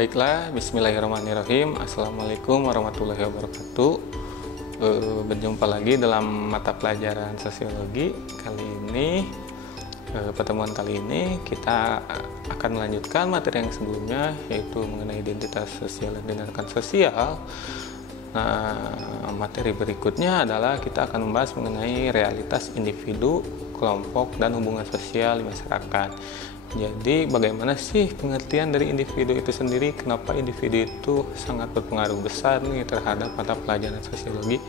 Baiklah, bismillahirrahmanirrahim. Assalamualaikum warahmatullahi wabarakatuh. Berjumpa lagi dalam mata pelajaran sosiologi. Pertemuan kali ini kita akan melanjutkan materi yang sebelumnya, yaitu mengenai identitas sosial dan tindakan sosial. Nah, materi berikutnya adalah kita akan membahas mengenai realitas individu, kelompok, dan hubungan sosial di masyarakat. Jadi bagaimana sih pengertian dari individu itu sendiri? Kenapa individu itu sangat berpengaruh besar nih terhadap mata pelajaran sosiologi?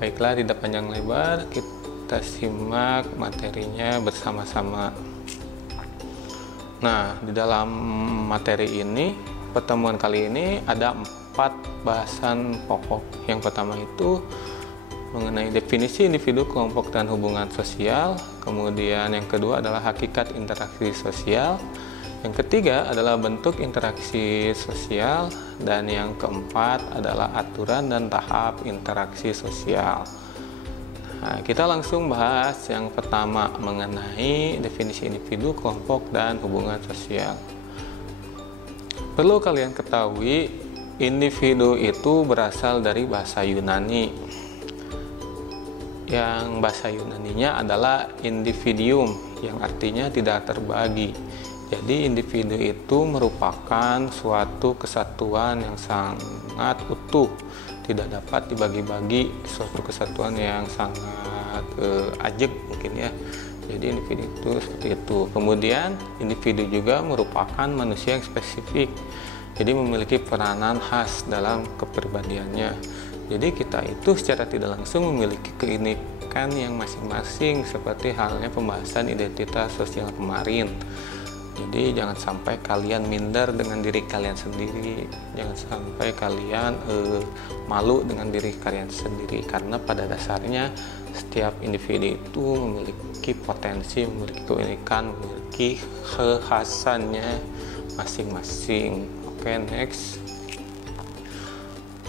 Baiklah, tidak panjang lebar, kita simak materinya bersama-sama. Nah, di dalam materi ini, pertemuan kali ini ada 4 bahasan pokok. Yang pertama itu mengenai definisi individu, kelompok, dan hubungan sosial. Kemudian yang kedua adalah hakikat interaksi sosial. Yang ketiga adalah bentuk interaksi sosial. Dan yang keempat adalah aturan dan tahap interaksi sosial. Nah, kita langsung bahas yang pertama mengenai definisi individu, kelompok, dan hubungan sosial. Perlu kalian ketahui, individu itu berasal dari bahasa Yunani. Yang bahasa Yunaninya adalah individuum, yang artinya tidak terbagi. Jadi individu itu merupakan suatu kesatuan yang sangat utuh, tidak dapat dibagi-bagi, suatu kesatuan yang sangat ajeg mungkin ya. Jadi individu itu seperti itu. Kemudian individu juga merupakan manusia yang spesifik, jadi memiliki peranan khas dalam kepribadiannya. Jadi kita itu secara tidak langsung memiliki keunikan yang masing-masing, seperti halnya pembahasan identitas sosial kemarin. Jadi jangan sampai kalian minder dengan diri kalian sendiri, jangan sampai kalian malu dengan diri kalian sendiri, karena pada dasarnya setiap individu itu memiliki potensi, memiliki keunikan, memiliki kekhasannya masing-masing. Oke, next.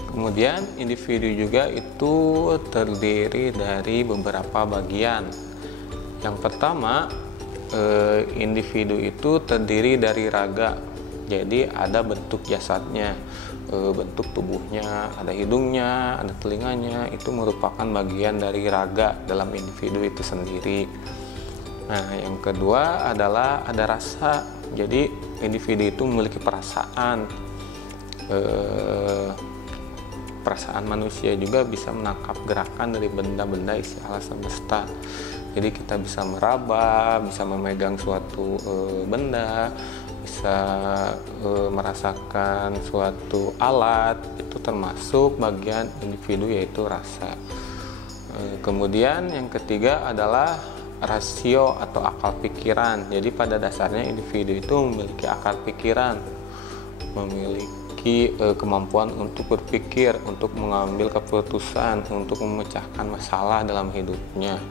Kemudian individu juga itu terdiri dari beberapa bagian. Yang pertama, individu itu terdiri dari raga. Jadi ada bentuk jasadnya, bentuk tubuhnya, ada hidungnya, ada telinganya. Itu merupakan bagian dari raga dalam individu itu sendiri. Nah, yang kedua adalah ada rasa. Jadi individu itu memiliki perasaan. Perasaan manusia juga bisa menangkap gerakan dari benda-benda isi alam semesta. Jadi kita bisa meraba, bisa memegang suatu benda, bisa merasakan suatu alat. Itu termasuk bagian individu, yaitu rasa. Kemudian yang ketiga adalah rasio atau akal pikiran. Jadi pada dasarnya individu itu memiliki akal pikiran, memiliki kemampuan untuk berpikir, untuk mengambil keputusan, untuk memecahkan masalah dalam hidupnya.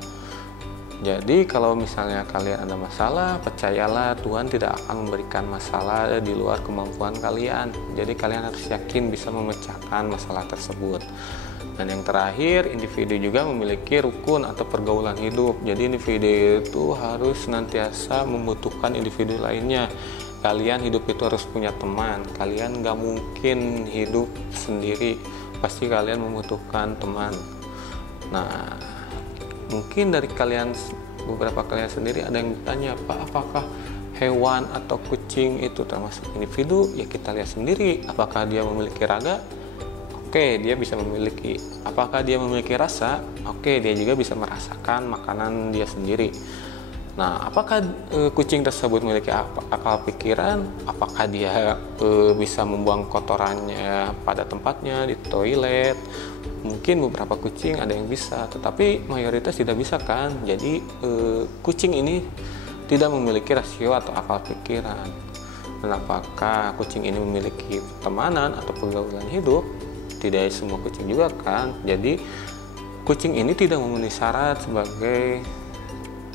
Jadi kalau misalnya kalian ada masalah, percayalah Tuhan tidak akan memberikan masalah di luar kemampuan kalian. Jadi kalian harus yakin bisa memecahkan masalah tersebut. Dan yang terakhir, individu juga memiliki rukun atau pergaulan hidup. Jadi individu itu harus senantiasa membutuhkan individu lainnya. Kalian hidup itu harus punya teman. Kalian gak mungkin hidup sendiri. Pasti kalian membutuhkan teman. Nah, mungkin dari beberapa kalian sendiri ada yang bertanya, Pak, apakah hewan atau kucing itu termasuk individu? Ya kita lihat sendiri. Apakah dia memiliki raga? Oke, dia bisa memiliki. Apakah dia memiliki rasa? Oke, dia juga bisa merasakan makanan dia sendiri. Nah, apakah kucing tersebut memiliki akal pikiran? Apakah dia bisa membuang kotorannya pada tempatnya di toilet? Mungkin beberapa kucing ada yang bisa, tetapi mayoritas tidak bisa kan? Jadi kucing ini tidak memiliki rasio atau akal pikiran. Dan apakah kucing ini memiliki pertemanan atau pergaulan hidup? Tidak semua kucing juga kan? Jadi kucing ini tidak memenuhi syarat sebagai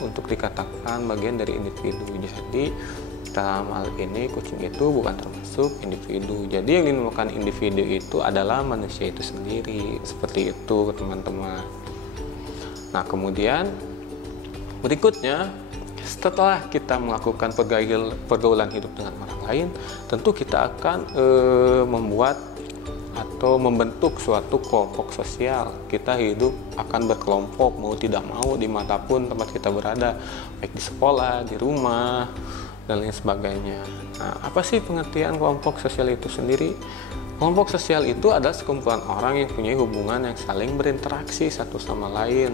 untuk dikatakan bagian dari individu. Jadi dalam hal ini kucing itu bukan termasuk individu. Jadi yang dinamakan individu itu adalah manusia itu sendiri. Seperti itu teman-teman. Nah, kemudian berikutnya Setelah kita melakukan pergaulan hidup dengan orang lain, tentu kita akan membuat atau membentuk suatu kelompok sosial. Kita hidup akan berkelompok mau tidak mau dimanapun tempat kita berada, baik di sekolah, di rumah, dan lain sebagainya. Nah, apa sih pengertian kelompok sosial itu sendiri? Kelompok sosial itu adalah sekumpulan orang yang punya hubungan yang saling berinteraksi satu sama lain.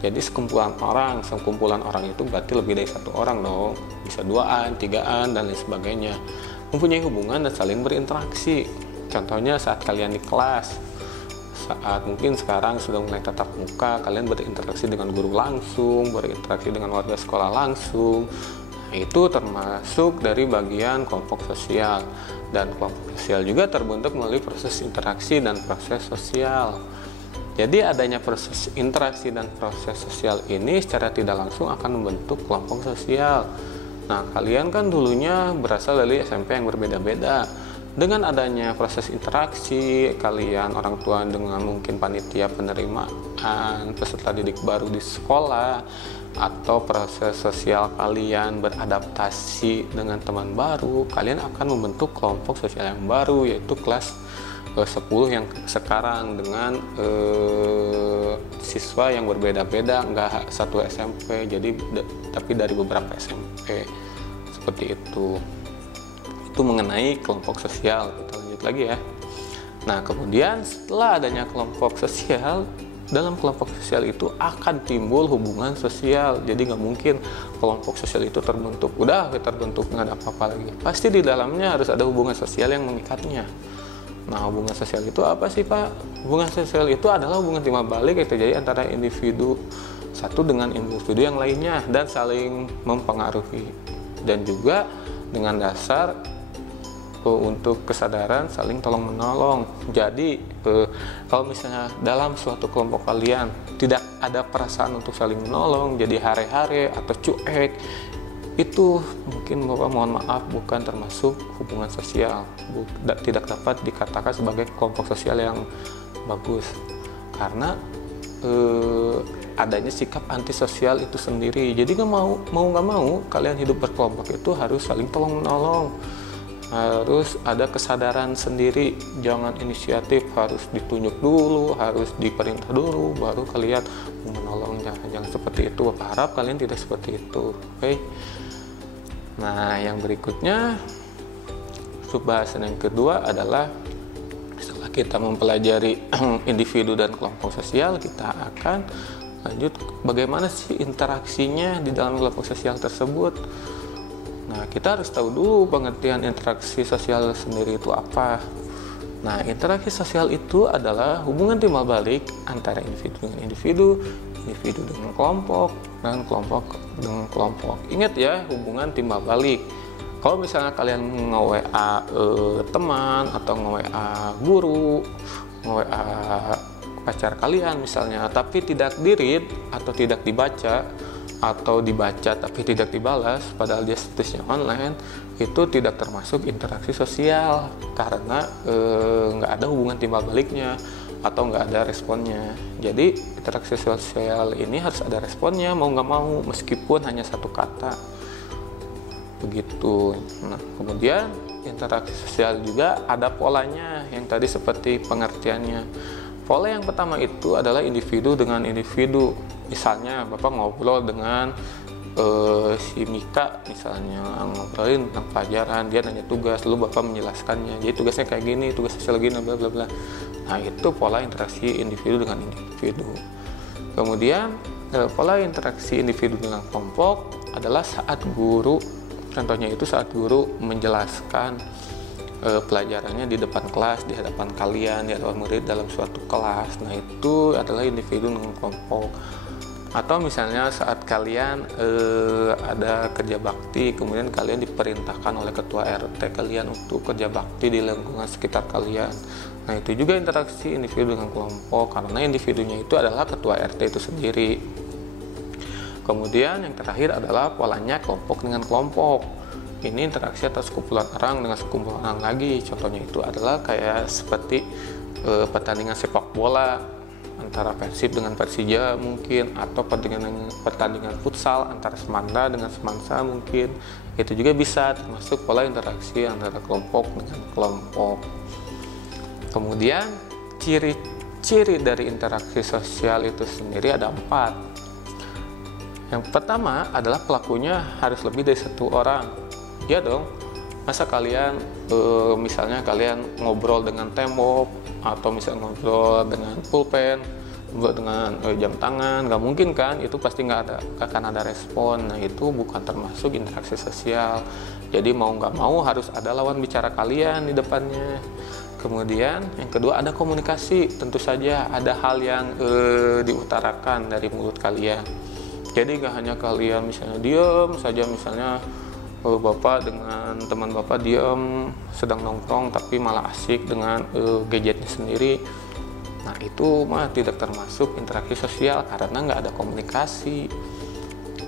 Jadi sekumpulan orang itu berarti lebih dari satu orang dong, bisa 2-an, 3-an, dan lain sebagainya. Mempunyai hubungan dan saling berinteraksi. Contohnya saat kalian di kelas, saat mungkin sekarang sudah mulai tatap muka, kalian berinteraksi dengan guru langsung, berinteraksi dengan warga sekolah langsung. Nah, itu termasuk dari bagian kelompok sosial. Dan kelompok sosial juga terbentuk melalui proses interaksi dan proses sosial. Jadi adanya proses interaksi dan proses sosial ini secara tidak langsung akan membentuk kelompok sosial. Nah, kalian kan dulunya berasal dari SMP yang berbeda-beda. Dengan adanya proses interaksi, kalian orang tua dengan mungkin panitia penerimaan peserta didik baru di sekolah, atau proses sosial kalian beradaptasi dengan teman baru, kalian akan membentuk kelompok sosial yang baru, yaitu kelas 10 yang sekarang dengan siswa yang berbeda-beda, nggak satu SMP, tapi dari beberapa SMP, seperti itu. Itu mengenai kelompok sosial. Kita lanjut lagi ya. Nah, kemudian setelah adanya kelompok sosial, dalam kelompok sosial itu akan timbul hubungan sosial. Jadi nggak mungkin kelompok sosial itu terbentuk nggak ada apa-apa lagi. Pasti di dalamnya harus ada hubungan sosial yang mengikatnya. Nah, hubungan sosial itu apa sih, Pak? Hubungan sosial itu adalah hubungan timbal balik yang terjadi antara individu satu dengan individu yang lainnya dan saling mempengaruhi, dan juga dengan dasar untuk kesadaran saling tolong menolong. Jadi kalau misalnya dalam suatu kelompok kalian tidak ada perasaan untuk saling menolong, jadi hare-hare atau cuek, itu mungkin Bapak mohon maaf bukan termasuk hubungan sosial, tidak dapat dikatakan sebagai kelompok sosial yang bagus, karena adanya sikap antisosial itu sendiri. Jadi nggak mau kalian hidup berkelompok itu harus saling tolong menolong, harus ada kesadaran sendiri, jangan inisiatif harus ditunjuk dulu, harus diperintah dulu baru kalian menolong. Jangan seperti itu. Bapak harap kalian tidak seperti itu. Oke. Nah, yang berikutnya, subbahasan yang kedua adalah setelah kita mempelajari individu dan kelompok sosial, kita akan lanjut bagaimana sih interaksinya di dalam kelompok sosial tersebut. Nah, kita harus tahu dulu pengertian interaksi sosial sendiri itu apa. Nah, interaksi sosial itu adalah hubungan timbal balik antara individu dengan individu, individu dengan kelompok, dan kelompok dengan kelompok. Ingat ya, hubungan timbal balik. Kalau misalnya kalian nge-WA teman atau nge-WA guru, nge-WA pacar kalian misalnya, tapi tidak di-read atau tidak dibaca, atau dibaca tapi tidak dibalas padahal dia statusnya online, itu tidak termasuk interaksi sosial karena nggak ada hubungan timbal baliknya atau nggak ada responnya. Jadi interaksi sosial ini harus ada responnya mau nggak mau, meskipun hanya satu kata begitu. Nah, kemudian interaksi sosial juga ada polanya yang tadi seperti pengertiannya. Pola yang pertama itu adalah individu dengan individu. Misalnya Bapak ngobrol dengan si Mika, misalnya ngobrolin tentang pelajaran, dia nanya tugas, lalu Bapak menjelaskannya, jadi tugasnya kayak gini, tugas sosial gini, bla bla bla. Nah, itu pola interaksi individu dengan individu. Kemudian pola interaksi individu dengan kelompok adalah saat guru, contohnya itu saat guru menjelaskan pelajarannya di depan kelas, di hadapan kalian, di hadapan murid dalam suatu kelas. Nah, itu adalah individu dengan kelompok. Atau misalnya saat kalian ada kerja bakti, kemudian kalian diperintahkan oleh ketua RT kalian untuk kerja bakti di lingkungan sekitar kalian. Nah, itu juga interaksi individu dengan kelompok, karena individunya itu adalah ketua RT itu sendiri. Kemudian yang terakhir adalah polanya kelompok dengan kelompok. Ini interaksi atas sekumpulan orang dengan sekumpulan orang lagi. Contohnya itu adalah kayak seperti pertandingan sepak bola. antara Persib dengan Persija mungkin, atau pertandingan futsal antara Semanda dengan Semansa mungkin. Itu juga bisa termasuk pola interaksi antara kelompok dengan kelompok. Kemudian ciri-ciri dari interaksi sosial itu sendiri ada 4. Yang pertama adalah pelakunya harus lebih dari 1 orang. Ya dong, masa kalian misalnya kalian ngobrol dengan tembok, atau misalnya ngobrol dengan pulpen, ngobrol dengan jam tangan, nggak mungkin kan, itu pasti akan ada respon. Nah, itu bukan termasuk interaksi sosial. Jadi mau nggak mau harus ada lawan bicara kalian di depannya. Kemudian yang kedua ada komunikasi, tentu saja ada hal yang diutarakan dari mulut kalian. Jadi nggak hanya kalian misalnya diem saja, misalnya bapak dengan teman bapak diem sedang nongkrong tapi malah asik dengan gadgetnya sendiri. Nah, itu mah tidak termasuk interaksi sosial karena nggak ada komunikasi.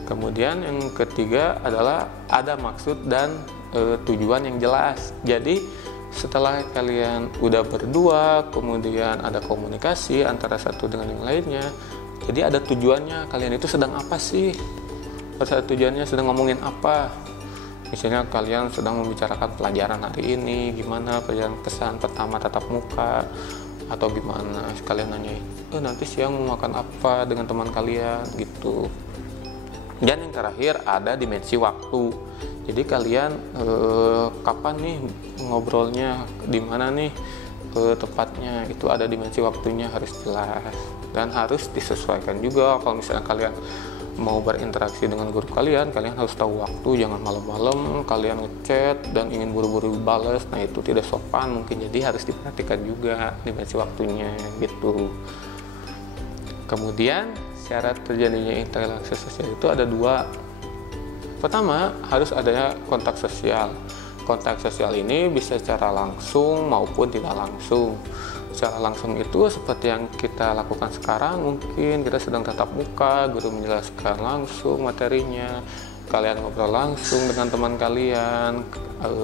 Kemudian yang ketiga adalah ada maksud dan tujuan yang jelas. Jadi setelah kalian udah berdua, kemudian ada komunikasi antara satu dengan yang lainnya, jadi ada tujuannya, kalian itu sedang apa sih? Pada tujuannya sedang ngomongin apa? Misalnya kalian sedang membicarakan pelajaran hari ini, gimana pelajaran kesan pertama tatap muka, atau gimana sekalian nanyain, nanti siang mau makan apa dengan teman kalian gitu. Dan yang terakhir ada dimensi waktu. Jadi kalian kapan nih ngobrolnya, di mana nih tepatnya, itu ada dimensi waktunya harus jelas dan harus disesuaikan juga. Kalau misalnya kalian mau berinteraksi dengan guru kalian harus tahu waktu, jangan malam-malam kalian ngechat dan ingin buru-buru balas. Nah, itu tidak sopan mungkin, jadi harus diperhatikan juga dimensi waktunya gitu. Kemudian syarat terjadinya interaksi sosial itu ada 2. Pertama, harus adanya kontak sosial. Kontak sosial ini bisa secara langsung maupun tidak langsung. Secara langsung itu seperti yang kita lakukan sekarang, mungkin kita sedang tatap muka, guru menjelaskan langsung materinya, kalian ngobrol langsung dengan teman kalian,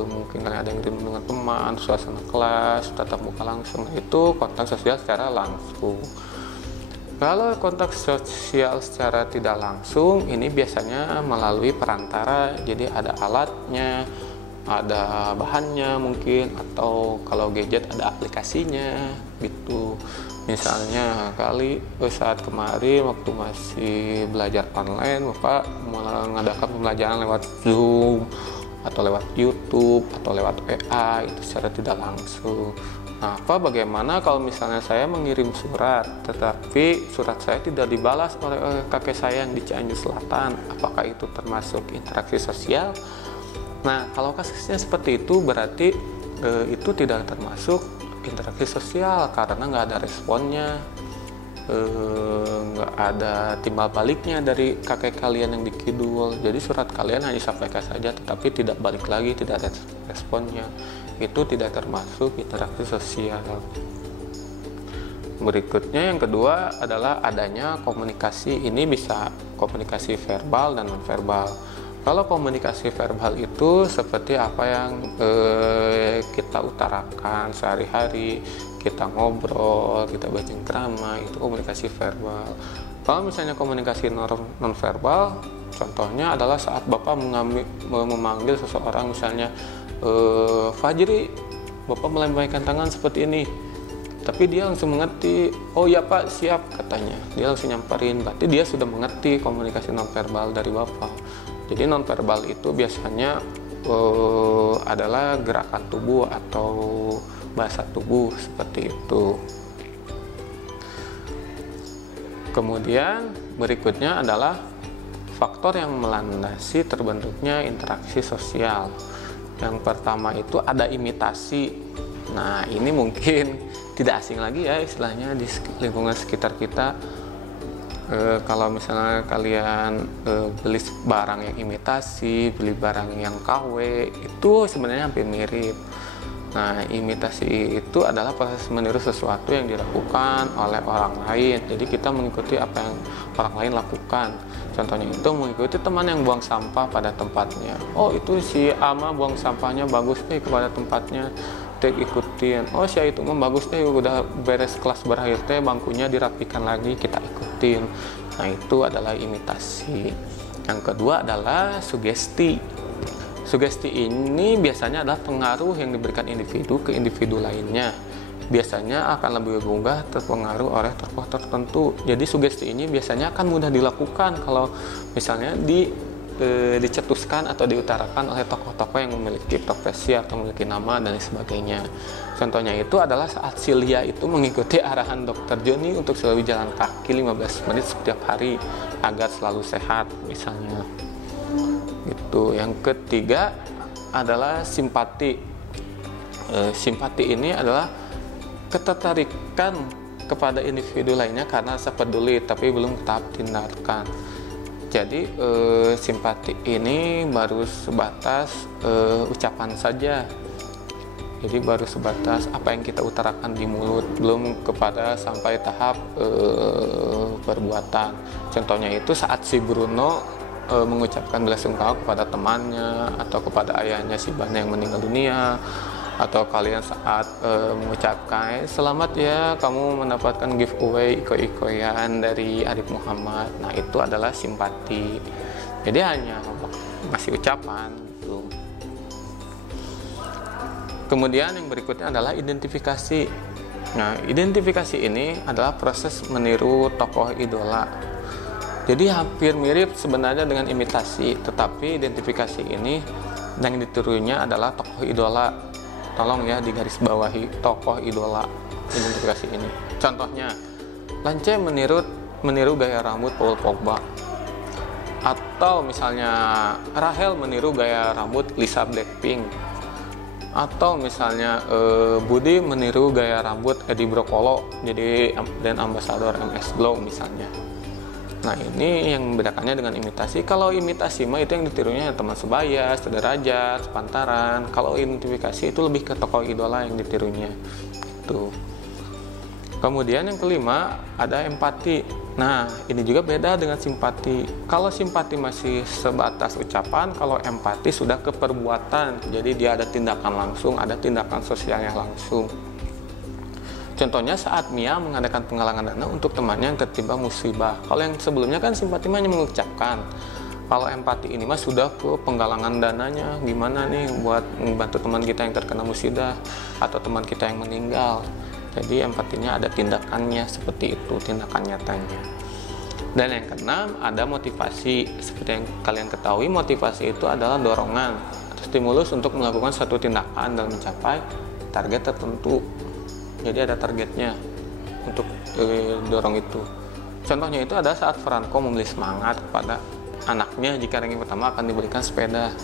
mungkin kalian ada yang dengan teman, suasana kelas, tatap muka langsung. Itu kontak sosial secara langsung. Kalau kontak sosial secara tidak langsung, ini biasanya melalui perantara, jadi ada alatnya, ada bahannya mungkin, atau kalau gadget ada aplikasinya gitu. Misalnya saat kemarin waktu masih belajar online, Bapak mengadakan pembelajaran lewat Zoom atau lewat YouTube atau lewat WA, itu secara tidak langsung. Nah, bagaimana kalau misalnya saya mengirim surat, tetapi surat saya tidak dibalas oleh kakek saya yang di Cianjur Selatan? Apakah itu termasuk interaksi sosial? Nah, kalau kasusnya seperti itu, berarti itu tidak termasuk interaksi sosial karena nggak ada responnya, nggak ada timbal baliknya dari kakek kalian yang di kidul. Jadi surat kalian hanya sampaikan saja, tetapi tidak balik lagi, tidak ada responnya. Itu tidak termasuk interaksi sosial. Berikutnya yang kedua adalah adanya komunikasi. Ini bisa komunikasi verbal dan non-verbal. Kalau komunikasi verbal itu seperti apa yang kita utarakan sehari-hari, kita ngobrol, kita bercengkrama, itu komunikasi verbal. Kalau misalnya komunikasi non-verbal, contohnya adalah saat Bapak memanggil seseorang, misalnya Fajri, Bapak melambaikan tangan seperti ini, tapi dia langsung mengerti, oh ya Pak, siap, katanya. Dia langsung nyamperin, berarti dia sudah mengerti komunikasi non-verbal dari Bapak. Jadi non-verbal itu biasanya adalah gerakan tubuh atau bahasa tubuh seperti itu. Kemudian berikutnya adalah faktor yang melandasi terbentuknya interaksi sosial. Yang pertama itu ada imitasi. Nah, ini mungkin tidak asing lagi ya istilahnya di lingkungan sekitar kita. Kalau misalnya kalian beli barang yang imitasi, beli barang yang KW, itu sebenarnya hampir mirip. Nah, imitasi itu adalah proses meniru sesuatu yang dilakukan oleh orang lain. Jadi kita mengikuti apa yang orang lain lakukan. Contohnya itu mengikuti teman yang buang sampah pada tempatnya. Oh, itu si Ama buang sampahnya bagus nih kepada tempatnya. kita ikutin. Oh, si itu mah bagus deh, udah beres kelas berakhir teh bangkunya dirapikan lagi, kita ikutin. Nah, itu adalah imitasi. Yang kedua adalah sugesti. Sugesti ini biasanya adalah pengaruh yang diberikan individu ke individu lainnya. Biasanya akan lebih mudah terpengaruh oleh tokoh tertentu. Jadi sugesti ini biasanya akan mudah dilakukan kalau misalnya dicetuskan atau diutarakan oleh tokoh-tokoh yang memiliki profesi atau memiliki nama dan sebagainya. Contohnya itu adalah saat si Lia itu mengikuti arahan Dr. Joni untuk selalu jalan kaki 15 menit setiap hari agar selalu sehat misalnya. Gitu. Yang ketiga adalah simpati. Simpati ini adalah ketertarikan kepada individu lainnya karena rasa peduli tapi belum tahap tindakan. Jadi simpati ini baru sebatas ucapan saja. Jadi baru sebatas apa yang kita utarakan di mulut, belum kepada sampai tahap perbuatan. Contohnya itu saat si Bruno mengucapkan belasungkawa kepada temannya atau kepada ayahnya si Bana yang meninggal dunia, atau kalian saat mengucapkan selamat ya kamu mendapatkan giveaway iko-ikoyan dari Arif Muhammad. Nah, itu adalah simpati. Jadi hanya masih ucapan gitu. Kemudian yang berikutnya adalah identifikasi. Nah, identifikasi ini adalah proses meniru tokoh idola. Jadi hampir mirip sebenarnya dengan imitasi, tetapi identifikasi ini yang ditirunya adalah tokoh idola. Tolong ya digarisbawahi, tokoh idola identifikasi ini. Contohnya, Lance meniru gaya rambut Paul Pogba. Atau misalnya Rahel meniru gaya rambut Lisa Blackpink. Atau misalnya Budi meniru gaya rambut Edi Brokolo jadi dan ambasador MS Glow misalnya. Nah, ini yang membedakannya dengan imitasi. Kalau imitasi mah itu yang ditirunya teman sebaya, sederajat, sepantaran. Kalau identifikasi itu lebih ke tokoh idola yang ditirunya. Itu. Kemudian yang kelima ada empati. Nah, ini juga beda dengan simpati. Kalau simpati masih sebatas ucapan, kalau empati sudah ke perbuatan. Jadi dia ada tindakan langsung, ada tindakan sosialnya langsung. Contohnya saat Mia mengadakan penggalangan dana untuk temannya yang tertimpa musibah. Kalau yang sebelumnya kan simpati hanya mengucapkan. Kalau empati ini mah sudah ke penggalangan dananya. Gimana nih buat membantu teman kita yang terkena musibah atau teman kita yang meninggal. Jadi empatinya ada tindakannya seperti itu, tindakan nyatanya. Dan yang keenam ada motivasi. Seperti yang kalian ketahui, motivasi itu adalah dorongan atau stimulus untuk melakukan satu tindakan dalam mencapai target tertentu. Jadi ada targetnya untuk dorong itu. Contohnya itu ada saat Franco memberi semangat kepada anaknya jika ranking pertama akan diberikan sepeda.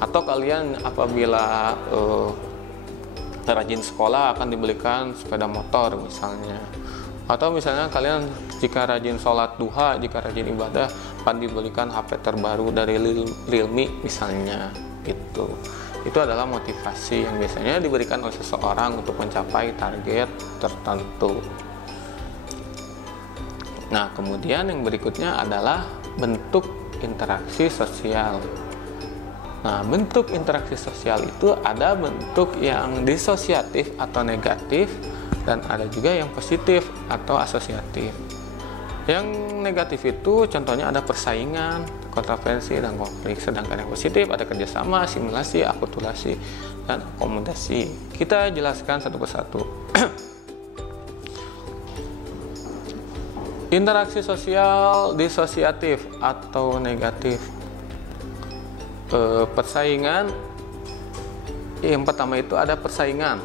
Atau kalian apabila rajin sekolah akan dibelikan sepeda motor misalnya. Atau misalnya kalian jika rajin sholat duha, jika rajin ibadah akan dibelikan HP terbaru dari Realme misalnya. Itu adalah motivasi yang biasanya diberikan oleh seseorang untuk mencapai target tertentu. Nah, kemudian yang berikutnya adalah bentuk interaksi sosial. Nah, bentuk interaksi sosial itu ada bentuk yang disosiatif atau negatif dan ada juga yang positif atau asosiatif. Yang negatif itu contohnya ada persaingan, kontroversi, dan konflik. Sedangkan yang positif ada kerjasama, simulasi, akulturasi, dan akomodasi. Kita jelaskan satu persatu. Interaksi sosial disosiatif atau negatif. Persaingan, yang pertama itu ada persaingan,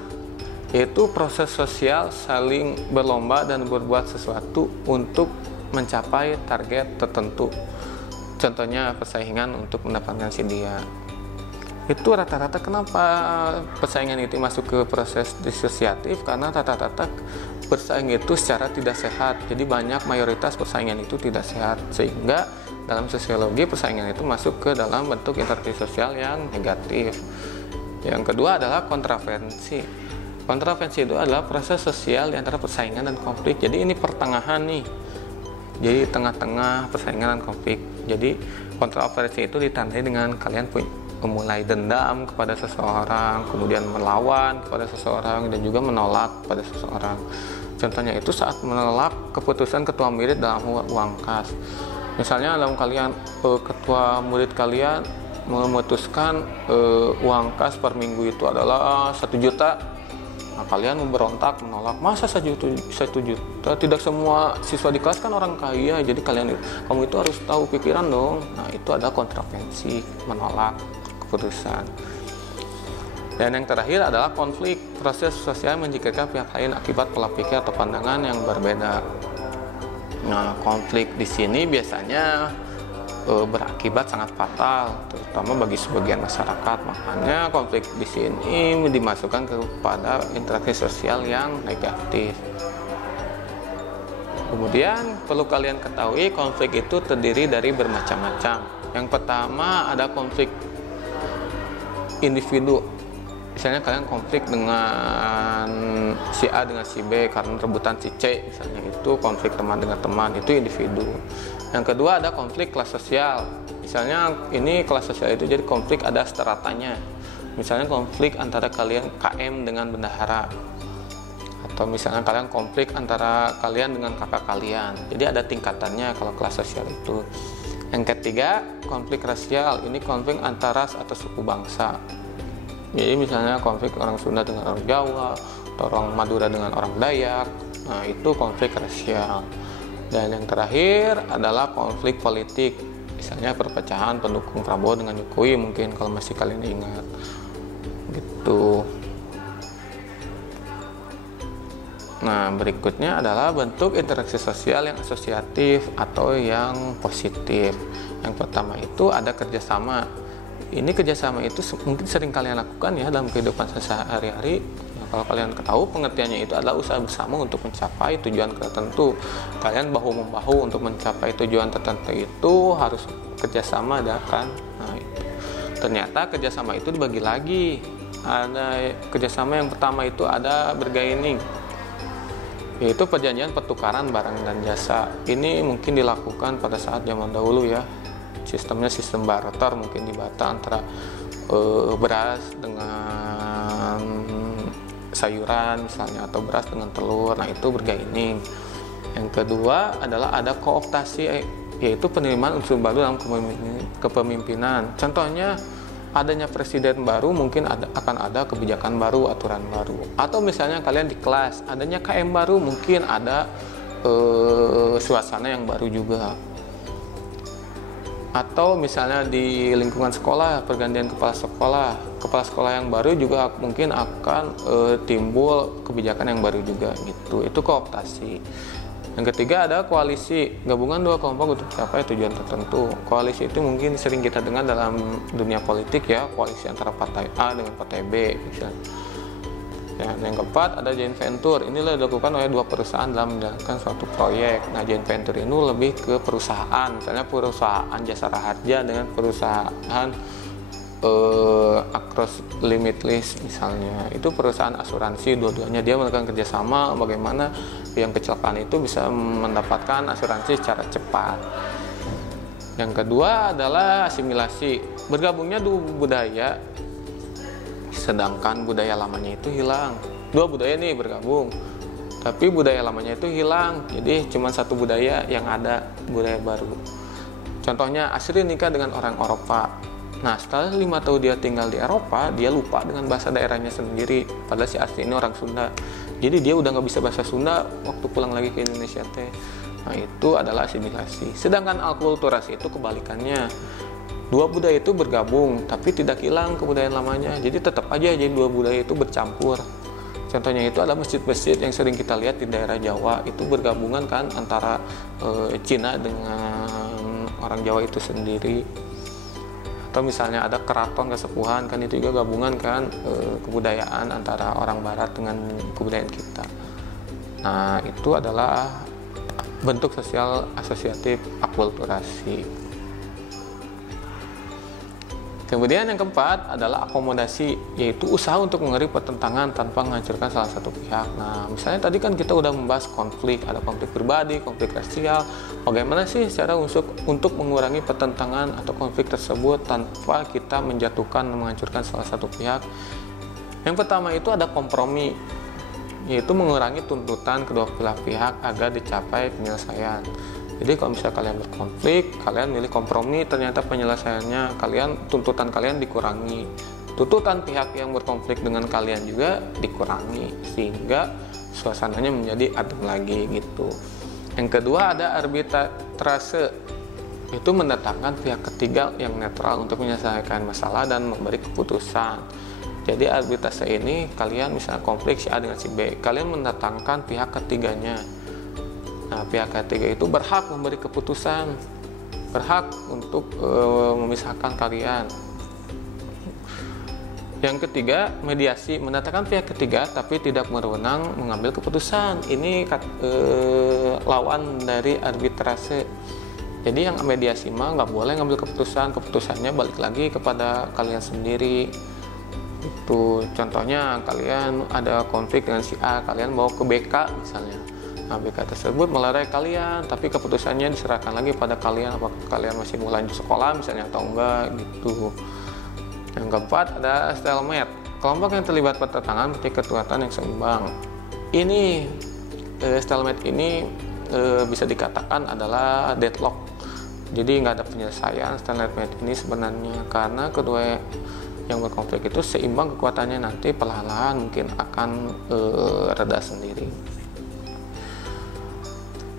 yaitu proses sosial saling berlomba dan berbuat sesuatu untuk mencapai target tertentu. Contohnya persaingan untuk mendapatkan si dia. Itu rata-rata kenapa persaingan itu masuk ke proses disosiatif, karena rata-rata bersaing itu secara tidak sehat. Jadi banyak mayoritas persaingan itu tidak sehat, sehingga dalam sosiologi persaingan itu masuk ke dalam bentuk interaksi sosial yang negatif. Yang kedua adalah kontravensi. Kontravensi itu adalah proses sosial antara persaingan dan konflik. Jadi ini pertengahan nih. Jadi tengah-tengah persaingan dan konflik. Jadi kontroversi itu ditandai dengan kalian memulai dendam kepada seseorang, kemudian melawan kepada seseorang, dan juga menolak kepada seseorang. Contohnya itu saat menolak keputusan ketua murid dalam uang kas. Misalnya dalam kalian ketua murid kalian memutuskan uang kas per minggu itu adalah 1 juta. Nah, kalian memberontak menolak, masa 1 juta? Tidak semua siswa di kelas kan orang kaya, jadi kamu itu harus tahu pikiran dong. Nah, itu ada kontravensi, menolak keputusan. Dan yang terakhir adalah konflik. Proses sosial menjadikan pihak lain akibat pola pikir atau pandangan yang berbeda. Nah, konflik di sini biasanya berakibat sangat fatal, terutama bagi sebagian masyarakat. Makanya konflik di sini dimasukkan kepada interaksi sosial yang negatif. Kemudian perlu kalian ketahui, konflik itu terdiri dari bermacam-macam. Yang pertama ada konflik individu. Misalnya kalian konflik dengan si A dengan si B karena rebutan si C, misalnya itu konflik teman dengan teman, itu individu. Yang kedua ada konflik kelas sosial. Misalnya ini kelas sosial itu jadi konflik ada stratanya. Misalnya konflik antara kalian KM dengan bendahara. Atau misalnya kalian konflik antara kalian dengan kakak kalian. Jadi ada tingkatannya kalau kelas sosial itu. Yang ketiga, konflik rasial. Ini konflik antara ras atau suku bangsa. Jadi misalnya konflik orang Sunda dengan orang Jawa, atau orang Madura dengan orang Dayak. Nah, itu konflik rasial. Dan yang terakhir adalah konflik politik. Misalnya perpecahan pendukung Prabowo dengan Jokowi, mungkin kalau masih kalian ingat. Gitu. Nah, berikutnya adalah bentuk interaksi sosial yang asosiatif atau yang positif. Yang pertama itu ada kerjasama. Ini kerjasama itu mungkin sering kalian lakukan ya dalam kehidupan sehari-hari. Nah, kalau kalian ketahui, pengertiannya itu adalah usaha bersama untuk mencapai tujuan tertentu. Kalian bahu-membahu untuk mencapai tujuan tertentu itu harus kerjasama, kan? Nah, itu. Ternyata kerjasama itu dibagi lagi. Ada kerjasama yang pertama itu ada bargaining, yaitu perjanjian pertukaran barang dan jasa. Ini mungkin dilakukan pada saat zaman dahulu ya. Sistemnya sistem barter, mungkin dibata antara beras dengan sayuran misalnya, atau beras dengan telur. Nah, itu bargaining. Yang kedua adalah ada kooptasi, yaitu penerimaan unsur baru dalam kepemimpinan. Contohnya adanya presiden baru, mungkin akan ada kebijakan baru, aturan baru. Atau misalnya kalian di kelas adanya KM baru, mungkin ada suasana yang baru juga. Atau misalnya di lingkungan sekolah, pergantian kepala sekolah yang baru juga mungkin akan timbul kebijakan yang baru juga gitu. Itu kooptasi. Yang ketiga ada koalisi, gabungan dua kelompok untuk mencapai tujuan tertentu. Koalisi itu mungkin sering kita dengar dalam dunia politik ya, koalisi antara partai A dengan partai B misalnya. Ya, yang keempat ada joint venture. Inilah dilakukan oleh dua perusahaan dalam menjalankan suatu proyek. Nah, joint venture ini lebih ke perusahaan, misalnya perusahaan jasa raharja dengan perusahaan Across Limitless misalnya. Itu perusahaan asuransi, dua-duanya dia melakukan kerjasama bagaimana yang kecelakaan itu bisa mendapatkan asuransi secara cepat. Yang kedua adalah asimilasi, bergabungnya dua budaya sedangkan budaya lamanya itu hilang. Dua budaya nih bergabung, tapi budaya lamanya itu hilang, jadi cuma satu budaya yang ada, budaya baru. Contohnya Asri nikah dengan orang Eropa. Nah, setelah 5 tahun dia tinggal di Eropa, dia lupa dengan bahasa daerahnya sendiri, padahal si Asri ini orang Sunda. Jadi dia udah nggak bisa bahasa Sunda waktu pulang lagi ke Indonesia teh. Nah, itu adalah asimilasi. Sedangkan akulturasi itu kebalikannya. Dua budaya itu bergabung, tapi tidak hilang kebudayaan lamanya. Jadi tetap aja jadi dua budaya itu bercampur. Contohnya itu adalah masjid-masjid yang sering kita lihat di daerah Jawa. Itu bergabungan kan antara Cina dengan orang Jawa itu sendiri. Atau misalnya ada keraton kesepuhan, kan itu juga gabungan kan kebudayaan antara orang Barat dengan kebudayaan kita. Nah, itu adalah bentuk sosial asosiatif akulturasi. Kemudian yang keempat adalah akomodasi, yaitu usaha untuk mengakhiri pertentangan tanpa menghancurkan salah satu pihak. Nah, misalnya tadi kan kita udah membahas konflik, ada konflik pribadi, konflik rasial. Bagaimana sih cara untuk mengurangi pertentangan atau konflik tersebut tanpa kita menjatuhkan dan menghancurkan salah satu pihak? Yang pertama itu ada kompromi, yaitu mengurangi tuntutan kedua belah pihak agar dicapai penyelesaian. Jadi kalau misalnya kalian berkonflik, kalian milih kompromi, ternyata penyelesaiannya tuntutan kalian dikurangi. Tuntutan pihak yang berkonflik dengan kalian juga dikurangi, sehingga suasananya menjadi adem lagi gitu. Yang kedua ada arbitrase, itu mendatangkan pihak ketiga yang netral untuk menyelesaikan masalah dan memberi keputusan. Jadi arbitrase ini, kalian misalnya konflik si A dengan si B, kalian mendatangkan pihak ketiganya. Nah, pihak ketiga itu berhak memberi keputusan, berhak untuk memisahkan kalian. Yang ketiga, mediasi, mendatangkan pihak ketiga tapi tidak berwenang mengambil keputusan. Ini lawan dari arbitrase. Jadi yang mediasi mah nggak boleh ngambil keputusan, keputusannya balik lagi kepada kalian sendiri. Itu contohnya, kalian ada konflik dengan si A, kalian bawa ke BK misalnya. Nah, BK tersebut melerai kalian, tapi keputusannya diserahkan lagi pada kalian, apakah kalian masih mau lanjut sekolah misalnya atau enggak gitu. Yang keempat ada stalemate, kelompok yang terlibat pertentangan ketika kekuatan yang seimbang. Ini stalemate ini bisa dikatakan adalah deadlock. Jadi nggak ada penyelesaian stalemate ini sebenarnya, karena kedua yang berkonflik itu seimbang kekuatannya, nanti perlahan-lahan mungkin akan reda sendiri.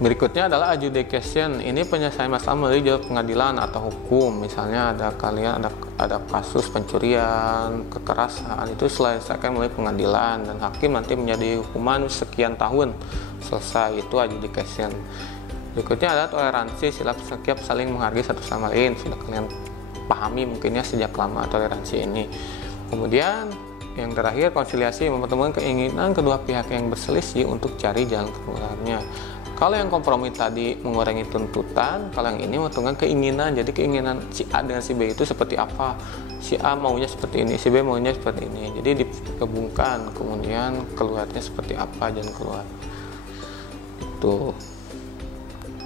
Berikutnya adalah adjudication. Ini penyelesaian masalah melalui jalur pengadilan atau hukum. Misalnya ada kasus pencurian, kekerasan, itu selesaikan melalui pengadilan dan hakim nanti menjadi hukuman sekian tahun selesai, itu adjudication. Berikutnya adalah toleransi, sikap saling menghargai satu sama lain. Sudah kalian pahami mungkinnya sejak lama toleransi ini. Kemudian yang terakhir konsiliasi, mempertemukan keinginan kedua pihak yang berselisih untuk cari jalan keluarnya. Kalau yang kompromi tadi mengurangi tuntutan, kalau yang ini menentukan keinginan. Jadi keinginan si A dengan si B itu seperti apa? Si A maunya seperti ini, si B maunya seperti ini. Jadi digabungkan, kemudian keluarnya seperti apa jalan keluar. Itu.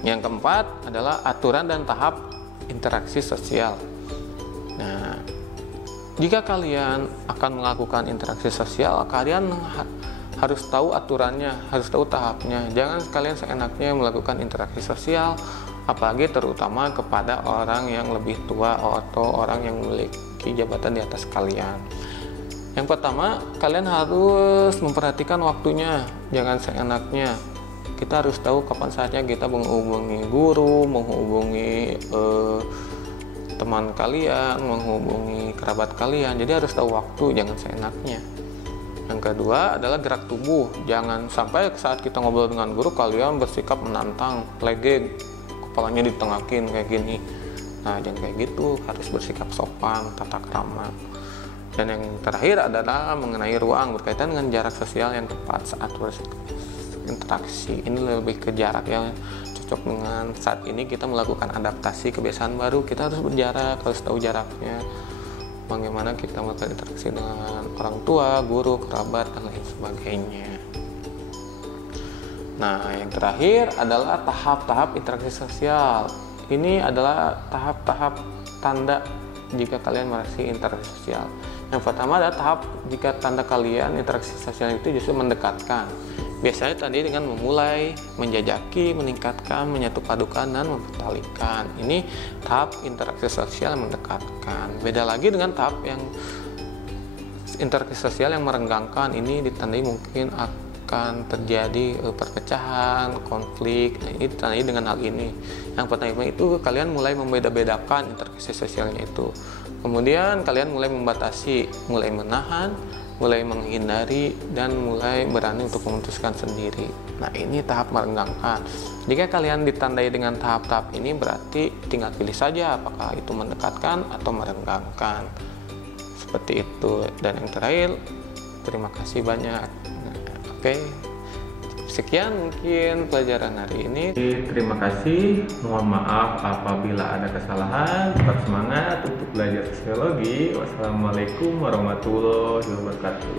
Yang keempat adalah aturan dan tahap interaksi sosial. Nah, jika kalian akan melakukan interaksi sosial, kalian harus tahu aturannya, harus tahu tahapnya. Jangan kalian seenaknya melakukan interaksi sosial, apalagi terutama kepada orang yang lebih tua atau orang yang memiliki jabatan di atas kalian. Yang pertama, kalian harus memperhatikan waktunya. Jangan seenaknya. Kita harus tahu kapan saatnya kita menghubungi guru, menghubungi teman kalian, menghubungi kerabat kalian. Jadi harus tahu waktu, jangan seenaknya. Yang kedua adalah gerak tubuh. Jangan sampai saat kita ngobrol dengan guru kalian bersikap menantang, lege, kepalanya ditengakin kayak gini. Nah, jangan kayak gitu, harus bersikap sopan, tata krama. Dan yang terakhir adalah mengenai ruang, berkaitan dengan jarak sosial yang tepat saat berinteraksi. Ini lebih ke jarak yang cocok dengan saat ini kita melakukan adaptasi kebiasaan baru. Kita harus berjarak, harus tahu jaraknya. Bagaimana kita melakukan interaksi dengan orang tua, guru, kerabat, dan lain sebagainya. Nah, yang terakhir adalah tahap-tahap interaksi sosial. Ini adalah tahap-tahap tanda jika kalian merasa interaksi sosial. Yang pertama adalah tahap jika tanda kalian interaksi sosial itu justru mendekatkan. Biasanya tadi dengan memulai, menjajaki, meningkatkan, menyatupadukan, dan mempertalikan. Ini tahap interaksi sosial yang mendekatkan. Beda lagi dengan tahap yang interaksi sosial yang merenggangkan. Ini ditandai mungkin akan terjadi perpecahan, konflik. Nah, ini ditandai dengan hal ini. Yang pertama itu kalian mulai membeda-bedakan interaksi sosialnya itu. Kemudian kalian mulai membatasi, mulai menahan, mulai menghindari, dan mulai berani untuk memutuskan sendiri. Nah, ini tahap merenggangkan. Jika kalian ditandai dengan tahap-tahap ini, berarti tinggal pilih saja apakah itu mendekatkan atau merenggangkan. Seperti itu. Dan yang terakhir, terima kasih banyak. Oke, Sekian mungkin pelajaran hari ini. Terima kasih. Mohon maaf apabila ada kesalahan. Tetap semangat untuk belajar sosiologi. Wassalamualaikum warahmatullahi wabarakatuh.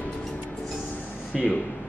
See you.